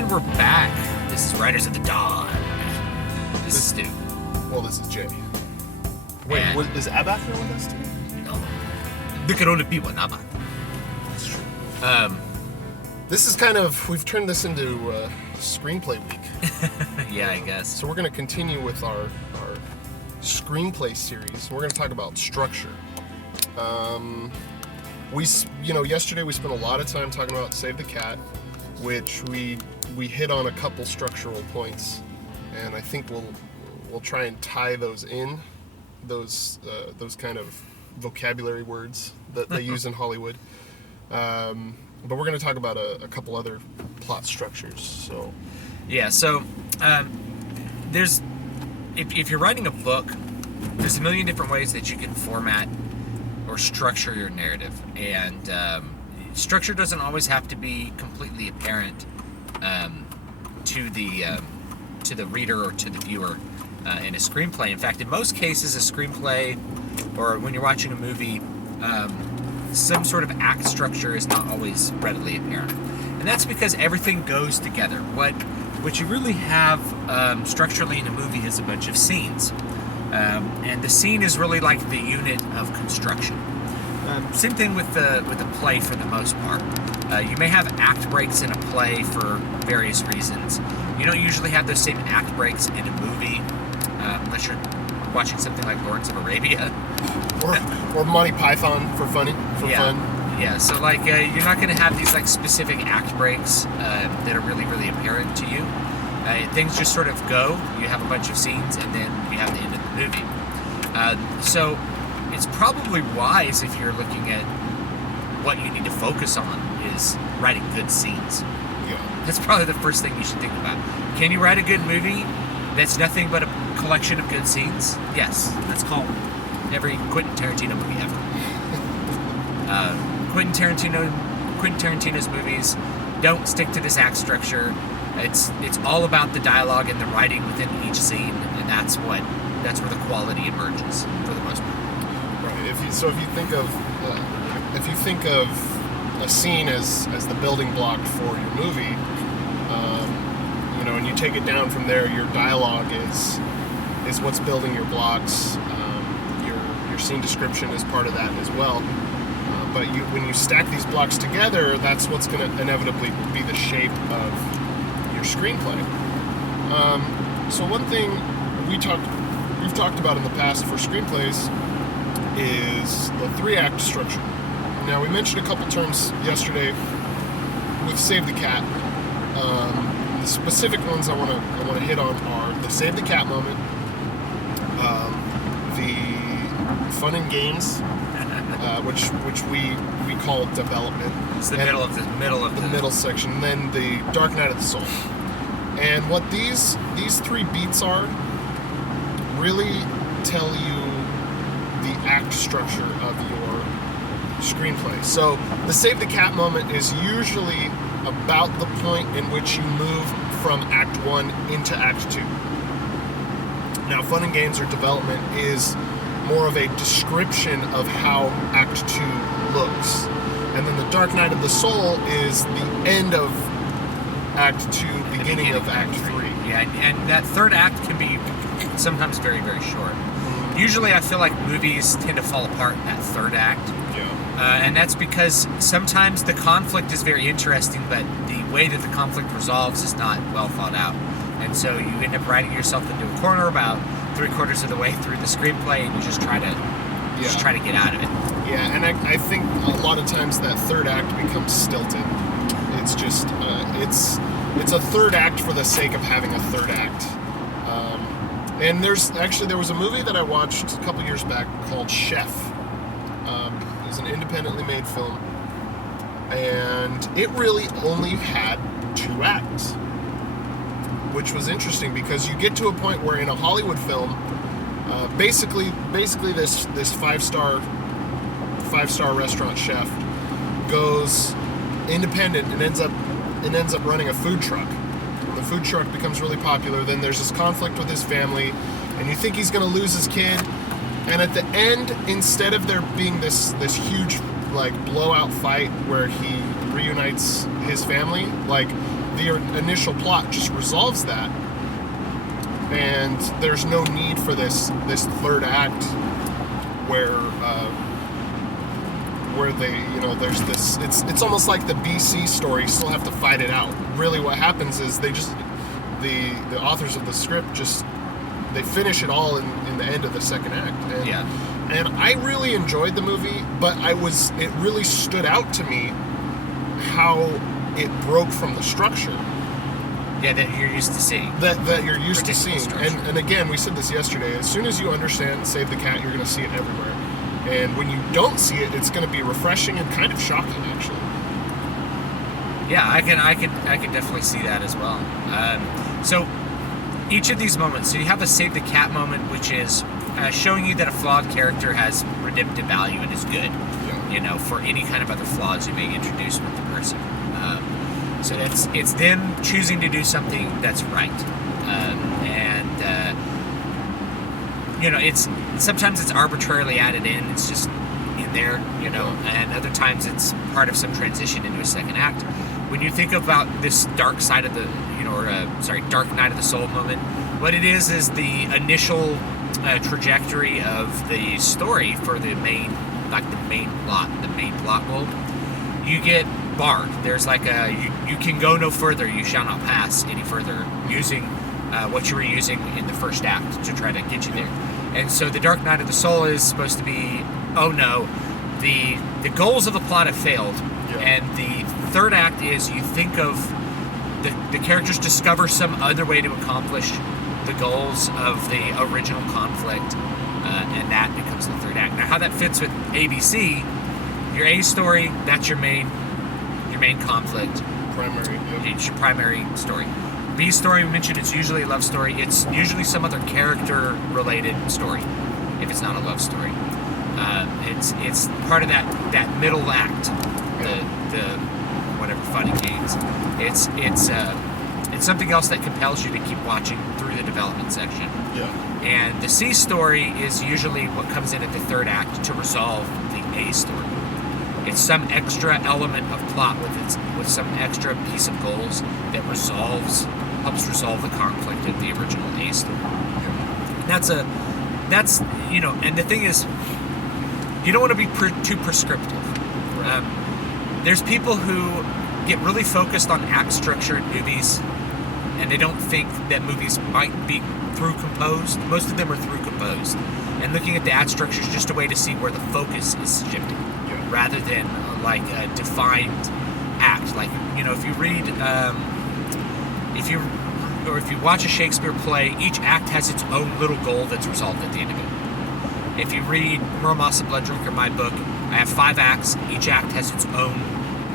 And we're back. This is Riders of the Dawn. This is Stu. Well, this is Jay. Wait, is abut here with us too? No. There can only be one abut. That's true. This is kind of, we've turned this into screenplay week. Yeah, I guess. So we're going to continue with our screenplay series. We're going to talk about structure. Yesterday we spent a lot of time talking about Save the Cat, which we hit on a couple structural points, and I think we'll try and tie those in, those kind of vocabulary words that they use in Hollywood. But we're going to talk about a couple other plot structures. So yeah, so there's if you're writing a book, there's a million different ways that you can format or structure your narrative, and structure doesn't always have to be completely apparent to the reader or to the viewer in a screenplay. In fact, in most cases, a screenplay, or when you're watching a movie, some sort of act structure is not always readily apparent, and that's because everything goes together. What you really have structurally in a movie is a bunch of scenes. And the scene is really like the unit of construction. Same thing with the play for the most part. You may have act breaks in a play for various reasons. You don't usually have those same act breaks in a movie unless you're watching something like Lawrence of Arabia. Or Monty Python for fun. Yeah, so you're not going to have these specific act breaks that are really, really apparent to you. Things just sort of go. You have a bunch of scenes, and then you have the end of the movie. So it's probably wise, if you're looking at what you need to focus on, is writing good scenes. Yeah. That's probably the first thing you should think about. Can you write a good movie that's nothing but a collection of good scenes? Yes. Let's call every Quentin Tarantino movie ever. Quentin Tarantino's movies don't stick to this act structure. It's all about the dialogue and the writing within each scene, and that's where the quality emerges for the most part. Right. If you think of a scene as the building block for your movie, and you take it down from there, your dialogue is what's building your blocks. Your scene description is part of that as well. But when you stack these blocks together, that's what's going to inevitably be the shape of your screenplay. So one thing we've talked about in the past for screenplays is the 3-act structure. Now, we mentioned a couple terms yesterday with Save the Cat. The specific ones I want to hit on are the Save the Cat moment, the fun and games, which we call development. It's the middle of the middle section, and then the Dark Night of the Soul. And what these 3 beats are really tell you the act structure of your screenplay. So the Save the Cat moment is usually about the point in which you move from Act 1 into Act 2. Now, fun and games or development is more of a description of how Act 2 looks. And then the Dark Night of the Soul is the end of Act 2, beginning of Act 3. Yeah, and that third act can be sometimes very, very short. Usually I feel like movies tend to fall apart in that third act. Yeah. And that's because sometimes the conflict is very interesting, but the way that the conflict resolves is not well thought out. And so you end up writing yourself into a corner about 3/4 of the way through the screenplay, and you just try to get out of it. Yeah, and I think a lot of times that third act becomes stilted. It's just it's a third act for the sake of having a third act. And there was a movie that I watched a couple years back called Chef. It was an independently made film, and it really only had 2 acts, which was interesting because you get to a point where in a Hollywood film, basically this 5-star restaurant chef goes independent and ends up running a food truck. The food truck becomes really popular. Then there's this conflict with his family, and you think he's going to lose his kid. And at the end, instead of there being this huge blowout fight where he reunites his family, the initial plot just resolves that, and there's no need for this third act where they, there's this, it's almost like the BC story, you still have to fight it out. Really what happens is the authors of the script they finish it all in the end of the second act. And I really enjoyed the movie, but it really stood out to me how it broke from the structure. Yeah, that you're used to seeing. That you're used to seeing. Structure. And again, we said this yesterday, as soon as you understand Save the Cat, you're going to see it everywhere. And when you don't see it, it's going to be refreshing and kind of shocking, actually. Yeah, I can definitely see that as well. So each of these moments, so you have a Save the Cat moment, which is showing you that a flawed character has redemptive value and is good. Yeah. For any kind of other flaws you may introduce with the person. So it's them choosing to do something that's right, it's sometimes it's arbitrarily added in. It's just in there, and other times it's part of some transition into a second act. When you think about this dark side of the, dark night of the soul moment, what it is the initial trajectory of the story for the main plot goal. You get barred. There's like you can go no further. You shall not pass any further using what you were using in the first act to try to get you there. And so the Dark Night of the Soul is supposed to be, oh no, the goals of the plot have failed. Yeah. And the third act is you think of the characters discover some other way to accomplish the goals of the original conflict, and that becomes the third act. Now, how that fits with ABC, your A story, that's your main conflict. Primary. Yeah. It's your primary story. B story, we mentioned, it's usually a love story. It's usually some other character-related story, if it's not a love story. It's part of that middle act, the whatever fun and games. It's something else that compels you to keep watching through the development section. Yeah. And the C story is usually what comes in at the third act to resolve the A story. It's some extra element of plot with some extra piece of goals that helps resolve the conflict of the original A story. That's and the thing is, you don't want to be too prescriptive. Right. There's people who get really focused on act structure in movies, and they don't think that movies might be through composed. Most of them are through composed, and looking at the act structure is just a way to see where the focus is shifting, rather than like a defined act. Like if you read, if you watch a Shakespeare play, each act has its own little goal that's resolved at the end of it. If you read Merle Moss, Blood Drinker, my book, I have 5 acts. Each act has its own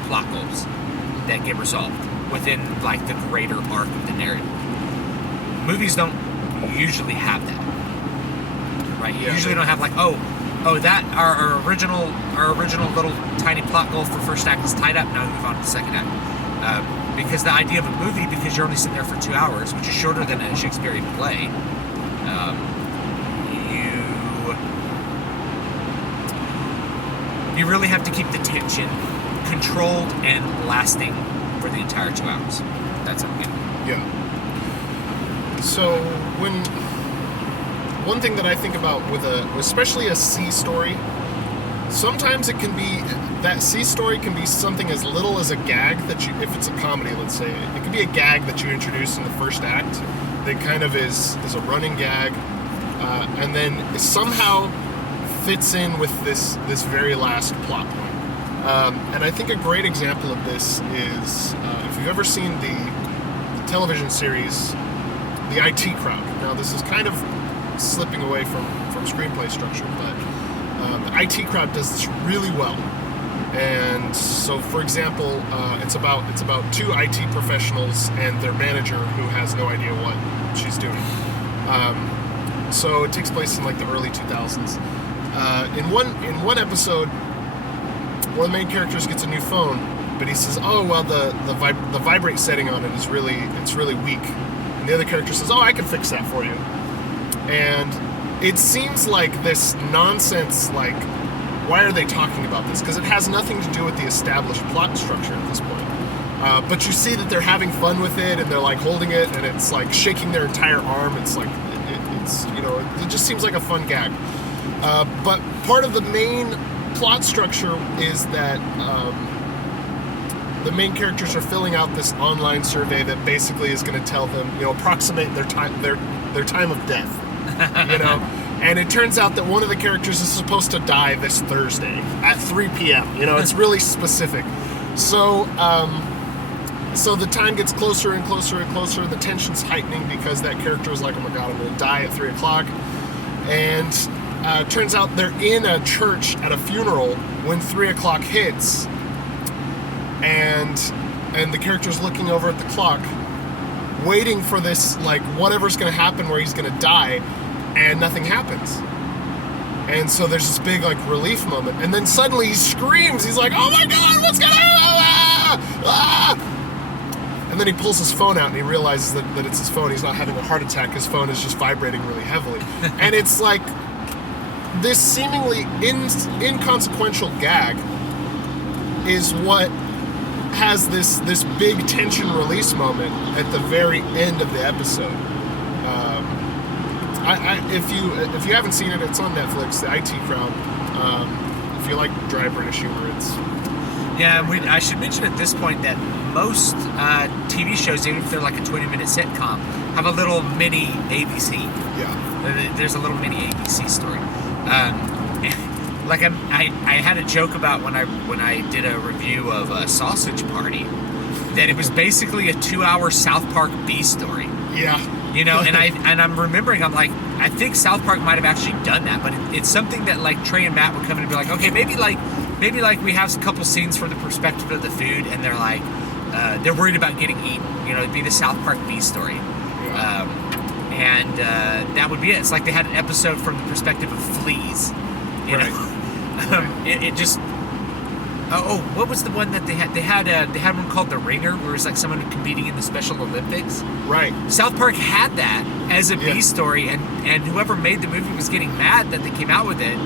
plot goals that get resolved within like the greater arc of the narrative. Movies don't usually have that, right? You usually don't have like, that our original little tiny plot goal for first act is tied up. Now we move on to the second act, because the idea of a movie, because you're only sitting there for 2 hours, which is shorter than a Shakespearean play, you really have to keep the tension controlled and lasting for the entire 2 hours. That's what I'm getting. Yeah. So one thing that I think about with especially a C story, sometimes it can be, that C story can be something as little as a gag that if it's a comedy, let's say, it can be a gag that you introduce in the first act that kind of is a running gag, and then it somehow fits in with this very last plot point. And I think a great example of this is, if you've ever seen the television series, The IT Crowd. Now, this is kind of slipping away from screenplay structure, but the IT Crowd does this really well. And so, for example, it's about 2 IT professionals and their manager who has no idea what she's doing. So it takes place in like the early 2000s. In one episode, one of the main characters gets a new phone, but he says, "Oh well, the vibrate setting on it is really weak." And the other character says, "Oh, I can fix that for you." And it seems like this nonsense. Like, why are they talking about this? Because it has nothing to do with the established plot structure at this point. But you see that they're having fun with it, and they're like holding it, and it's like shaking their entire arm. It's like it's it just seems like a fun gag. But part of the main plot structure is that the main characters are filling out this online survey that basically is going to tell them, approximate their time of death. And it turns out that one of the characters is supposed to die this Thursday at 3 p.m. It's really specific. So the time gets closer and closer and closer. The tension's heightening because that character is like, oh my God, I'm going to die at 3 o'clock. And it turns out they're in a church at a funeral when 3 o'clock hits. And the character's looking over at the clock, waiting for this, like, whatever's going to happen where he's going to die, and nothing happens. And so there's this big, like, relief moment. And then suddenly he screams. He's like, oh my God, what's going to happen? Ah! And then he pulls his phone out and he realizes that it's his phone. He's not having a heart attack. His phone is just vibrating really heavily. And it's like this seemingly inconsequential gag is what has this big tension release moment at the very end of the episode. If you haven't seen it, it's on Netflix. The IT Crowd. If you like dry British humor, it's I should mention at this point that most TV shows, even if they're like a 20-minute sitcom, have a little mini ABC. Yeah. There's a little mini ABC story. Like I had a joke about when I did a review of Sausage Party, that it was basically a 2-hour South Park B story. Yeah. And I'm remembering, I'm like, I think South Park might have actually done that, but it's something that like Trey and Matt would come in and be like, okay, maybe we have a couple scenes from the perspective of the food, and they're like, they're worried about getting eaten. It'd be the South Park B story. Yeah. And that would be it. It's like they had an episode from the perspective of fleas. Right. It just. What was the one that they had? They had one called The Ringer, where it was like someone competing in the Special Olympics. Right. South Park had that as a B story, and whoever made the movie was getting mad that they came out with it.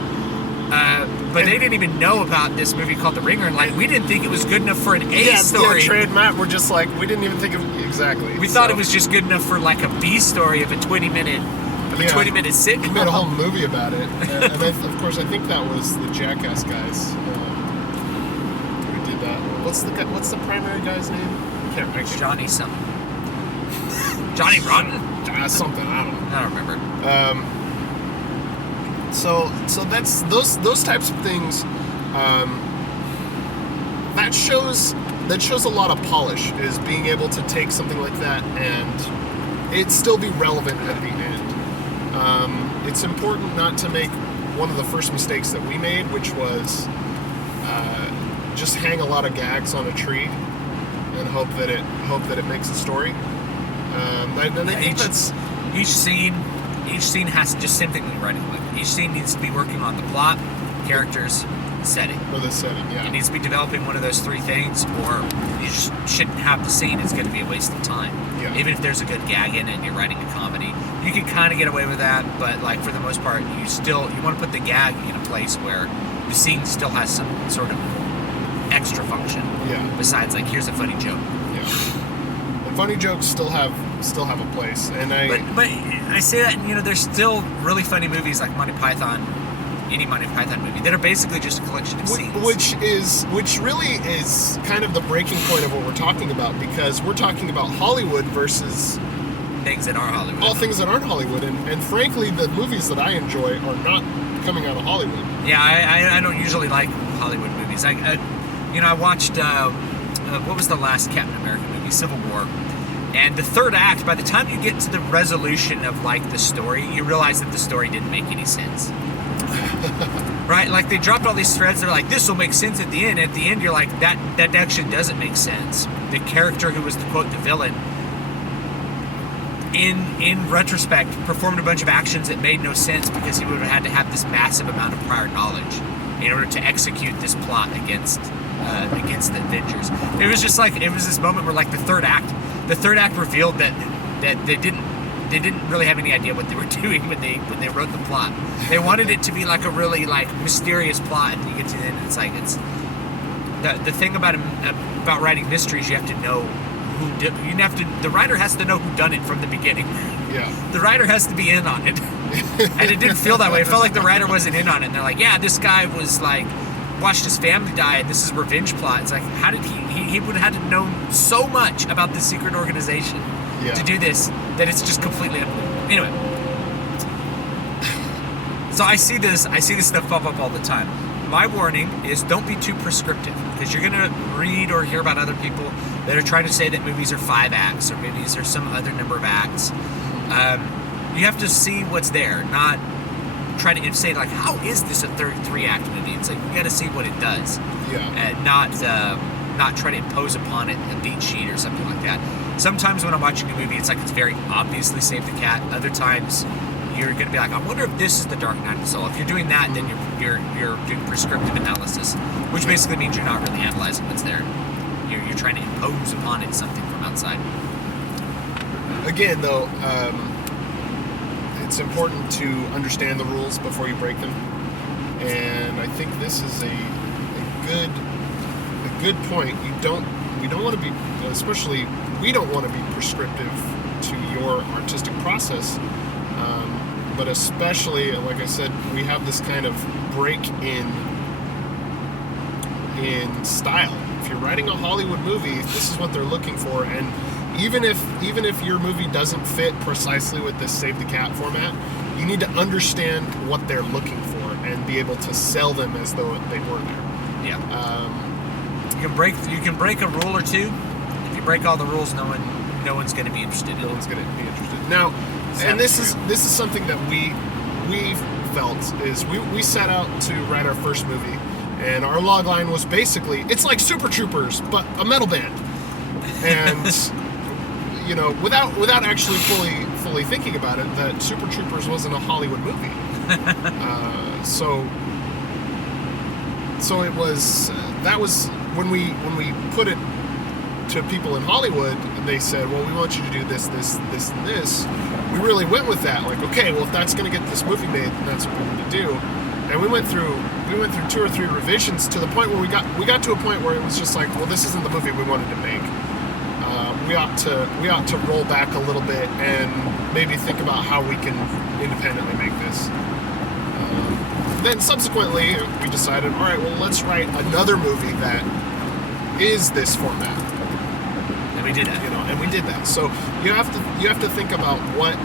But they didn't even know about this movie called The Ringer, and like we didn't think it was good enough for an A story. Yeah, Trey and Matt were just like, we didn't even think of exactly. We thought it was just good enough for like a B story of a 20-minute sitcom. We made a whole movie about it, and then, of course, I think that was the Jackass guys who did that. What's the primary guy's name? I can't remember. Johnny something. Johnny Rotten. Something. I don't know. I don't remember. So that's those types of things. That shows a lot of polish, is being able to take something like that and it still be relevant at the end. It's important not to make one of the first mistakes that we made, which was just hang a lot of gags on a tree and hope that it makes a story. I think that's each scene has just same thing with writing. Like each scene needs to be working on the plot, characters, setting. Or the setting, yeah. It needs to be developing one of those three things, or you just shouldn't have the scene. It's going to be a waste of time. Yeah. Even if there's a good gag in it and you're writing a comedy, you can kind of get away with that. But like for the most part, you want to put the gag in a place where the scene still has some sort of extra function. Yeah. Besides, like, here's a funny joke. Yeah. And funny jokes still have a place, and But I say that, and there's still really funny movies like Monty Python, any Monty Python movie, that are basically just a collection of scenes. Which really is kind of the breaking point of what we're talking about, because we're talking about Hollywood versus things that are Hollywood. All things that aren't Hollywood, and frankly, the movies that I enjoy are not coming out of Hollywood. Yeah, I don't usually like Hollywood movies. I watched what was the last Captain America movie, Civil War. And the third act, by the time you get to the resolution of like the story, you realize that the story didn't make any sense. Right? Like they dropped all these threads. They're like, this will make sense at the end. At the end, you're like, that actually doesn't make sense. The character who was the quote the villain, in retrospect, performed a bunch of actions that made no sense because he would have had to have this massive amount of prior knowledge in order to execute this plot against the Avengers. It was just like, it was this moment where like the third act revealed that they didn't really have any idea what they were doing when they wrote the plot. They wanted it to be like a really like mysterious plot, and you get to the end and it's like the thing about writing mysteries, you have to know the writer has to know who done it from the beginning. Yeah. The writer has to be in on it. And it didn't feel that way. It felt like the writer wasn't in on it. And they're like, yeah, this guy was like, watched his family die, and this is a revenge plot. It's like, how did he would have had to know so much about this secret organization to do this that it's just completely unbelievable. Anyway, so I see this stuff pop up all the time. My warning is don't be too prescriptive, because you're gonna read or hear about other people that are trying to say that movies are 5 acts or movies are some other number of acts. You have to see what's there, not try to say like, how is this a 3-act movie? It's like, you got to see what it does, and not try to impose upon it a beat sheet or something like that. Sometimes when I'm watching a movie, it's like it's very obviously Save the Cat. Other times, you're going to be like, I wonder if this is the Dark Knight of the Soul. If you're doing that, then you're doing prescriptive analysis, which basically means you're not really analyzing what's there. You're trying to impose upon it something from outside. Again, though, it's important to understand the rules before you break them, and I think this is a good point. We don't want to be, especially we don't want to be prescriptive to your artistic process, but especially, like I said, we have this kind of break in style. If you're writing a Hollywood movie, this is what they're looking for, and even if your movie doesn't fit precisely with this Save the Cat format, you need to understand what they're looking for and be able to sell them as though they were there. Yeah. You can break a rule or two. If you break all the rules, no one's going to be interested. No one's going to be interested. Now, and this is something that we felt is we set out to write our first movie, and our log line was basically, it's like Super Troopers but a metal band. And without actually fully thinking about it, that Super Troopers wasn't a Hollywood movie. So it was that was when we put it to people in Hollywood, they said, well, we want you to do this, and this. We really went with that. Like, okay, well, if that's going to get this movie made, then that's what we're going to do. And we went through 2 or 3 revisions to the point where we got to a point where it was just like, well, this isn't the movie we wanted to make. We ought to roll back a little bit and maybe think about how we can independently make this. Then subsequently, we decided, all right, well, let's write another movie that is this format. And we did that. And we did that. So you have to think about what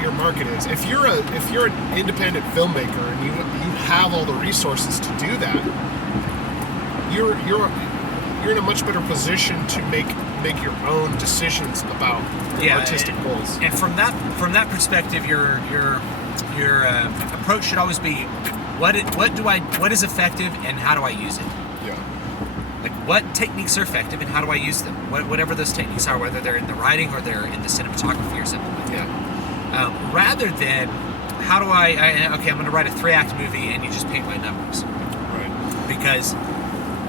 your market is. If you're an independent filmmaker and you have all the resources to do that, you're in a much better position to make your own decisions about your artistic goals. And from that perspective, your approach should always be, what is effective and how do I use it? Yeah. Like, what techniques are effective and how do I use them? Whatever those techniques are, whether they're in the writing or they're in the cinematography or something like that. Rather than, how do I'm going to write a 3-act movie and you just paint by numbers. Right. Because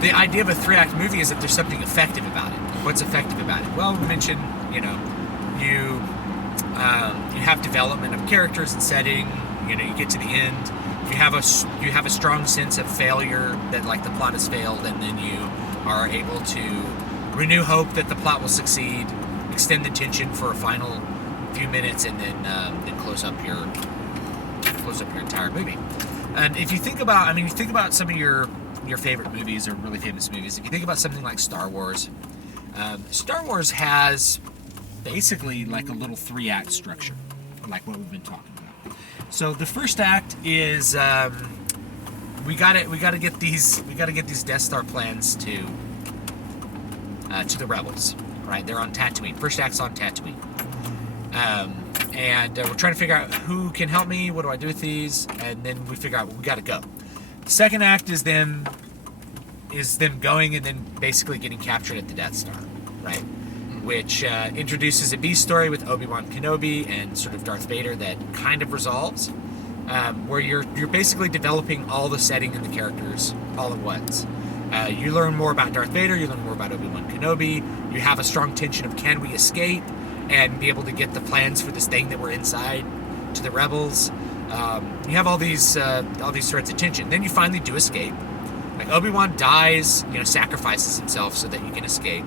the idea of a 3-act movie is that there's something effective about it. What's effective about it? Well, we mentioned, you have development of characters and setting. You get to the end. You have a strong sense of failure, that like the plot has failed, and then you are able to renew hope that the plot will succeed, extend the tension for a final few minutes, and then close up your entire movie. And if you think about some of your favorite movies or really famous movies, if you think about something like Star Wars, Star Wars has basically like a little 3-act structure, like what we've been talking about. So the first act is we gotta get these Death Star plans to the rebels, right? They're on Tatooine. First act's on Tatooine, and we're trying to figure out who can help me. What do I do with these? And then we figure out, well, we gotta go. Second act is them going and then basically getting captured at the Death Star, right? Which introduces a B story with Obi-Wan Kenobi and sort of Darth Vader that kind of resolves, where you're basically developing all the setting and the characters all at once. You learn more about Darth Vader, you learn more about Obi-Wan Kenobi, you have a strong tension of can we escape and be able to get the plans for this thing that we're inside to the rebels. You have all these threads of tension. Then you finally do escape. Like Obi-Wan dies, sacrifices himself so that you can escape.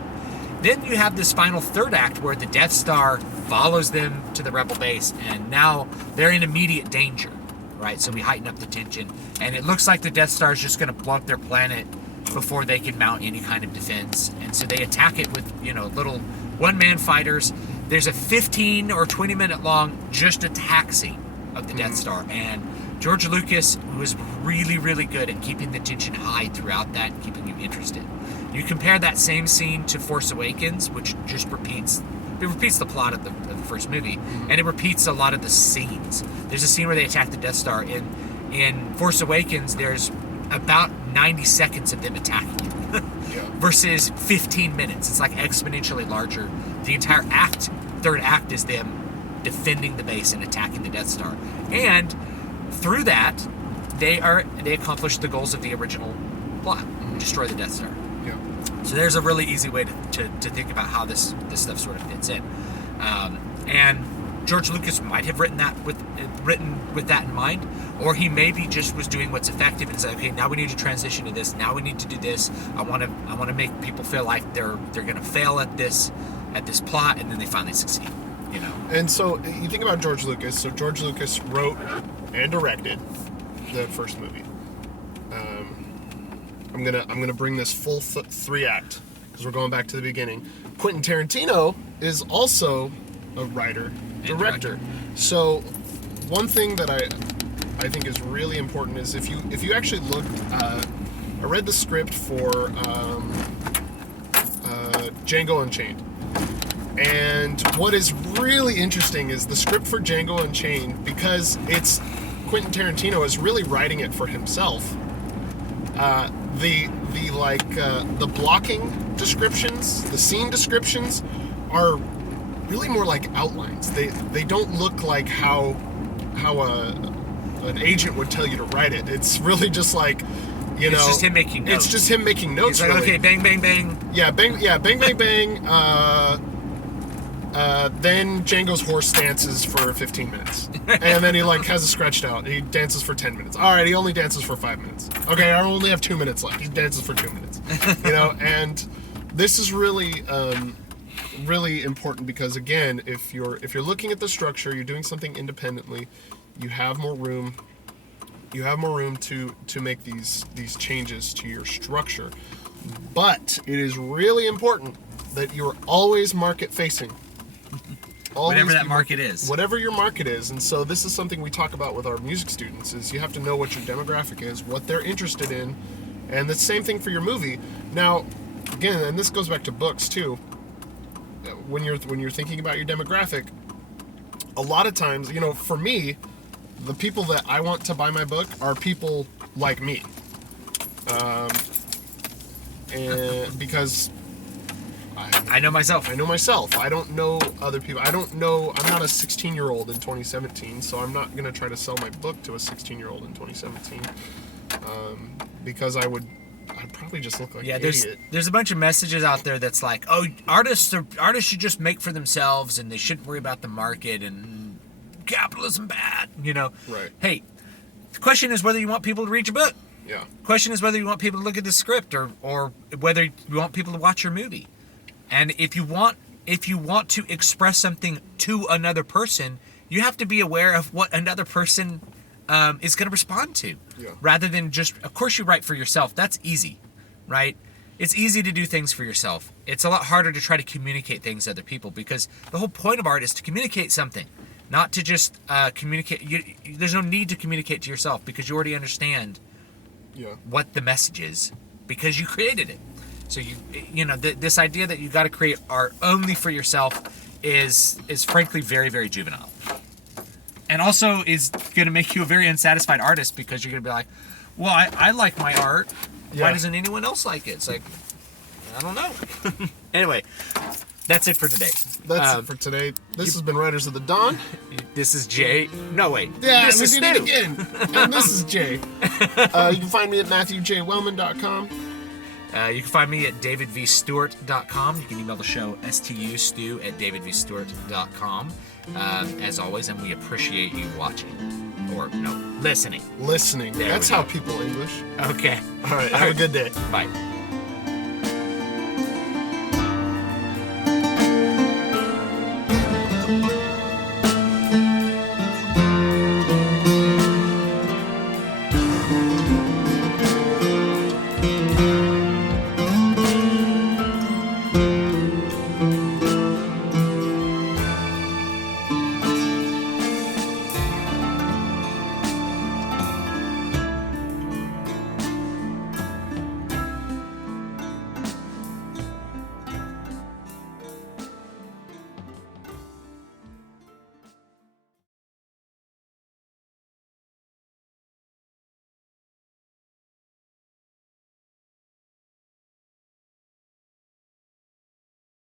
Then you have this final third act where the Death Star follows them to the Rebel base, and now they're in immediate danger, right? So we heighten up the tension, and it looks like the Death Star is just going to blow up their planet before they can mount any kind of defense. And so they attack it with, little one-man fighters. There's a 15 or 20 minute long just attack scene of the Death Star, and George Lucas was really, really good at keeping the tension high throughout that and keeping you interested. You compare that same scene to Force Awakens, which just repeats the plot of the first movie, and it repeats a lot of the scenes. There's a scene where they attack the Death Star. In Force Awakens, there's about 90 seconds of them attacking you versus 15 minutes. It's like exponentially larger. The entire third act is them defending the base and attacking the Death Star. And through that, they accomplish the goals of the original plot, destroy the Death Star. Yeah. So there's a really easy way to think about how this stuff sort of fits in. And George Lucas might have written with that in mind, or he maybe just was doing what's effective and said, okay, now we need to transition to this. Now we need to do this. I want to make people feel like they're going to fail at this plot, and then they finally succeed. And so you think about George Lucas. So George Lucas wrote and directed the first movie. I'm gonna bring this full 3-act because we're going back to the beginning. Quentin Tarantino is also a writer, director. So one thing that I think is really important is if you actually look, I read the script for Django Unchained. And what is really interesting is the script for Django Unchained, because it's Quentin Tarantino is really writing it for himself. The blocking descriptions, the scene descriptions, are really more like outlines. They don't look like how an agent would tell you to write it. It's really just like, it's just him making notes. It's just him making notes. He's like, really. Okay, bang, bang, bang. Yeah, bang, bang, bang. Then Django's horse dances for 15 minutes. And then he has it scratched out. He dances for 10 minutes. All right, he only dances for 5 minutes. Okay, I only have 2 minutes left. He dances for 2 minutes. And this is really really important because, again, if you're looking at the structure, you're doing something independently, you have more room. You have more room to make these changes to your structure. But it is really important that you're always market facing. Whatever that market is. Whatever your market is. And so this is something we talk about with our music students, is you have to know what your demographic is, what they're interested in, and the same thing for your movie. Now, again, and this goes back to books too, when you're thinking about your demographic, a lot of times, for me, the people that I want to buy my book are people like me. And because I know myself. I don't know other people. I'm not a 16-year-old in 2017, so I'm not going to try to sell my book to a 16-year-old in 2017. Because I'd probably just look like an idiot. There's a bunch of messages out there that's like, oh, artists should just make for themselves and they shouldn't worry about the market and capitalism bad, Right. Hey, the question is whether you want people to read your book. Yeah. The question is whether you want people to look at the script or whether you want people to watch your movie. And if you want to express something to another person, you have to be aware of what another person is going to respond to. Yeah. Rather than just, of course you write for yourself. That's easy, right? It's easy to do things for yourself. It's a lot harder to try to communicate things to other people because the whole point of art is to communicate something, not to just communicate. There's no need to communicate to yourself because you already understand what the message is because you created it. So this idea that you got to create art only for yourself is frankly very, very juvenile, and also is going to make you a very unsatisfied artist because you're going to be like, well, I like my art. Why doesn't anyone else like it? It's like, I don't know. Anyway, that's it for today. That's it for today. This has been Riders of the Dawn. This is Jay. No, wait. Yeah, this we is did Stu. it again. And this is Jay. You can find me at MatthewJWellman.com. You can find me at davidvstewart.com. You can email the show stu@davidvstewart.com. As always, and we appreciate you watching. Or, no, listening. Listening. There That's we go. how people English. Okay. All right. Have a good day. Bye.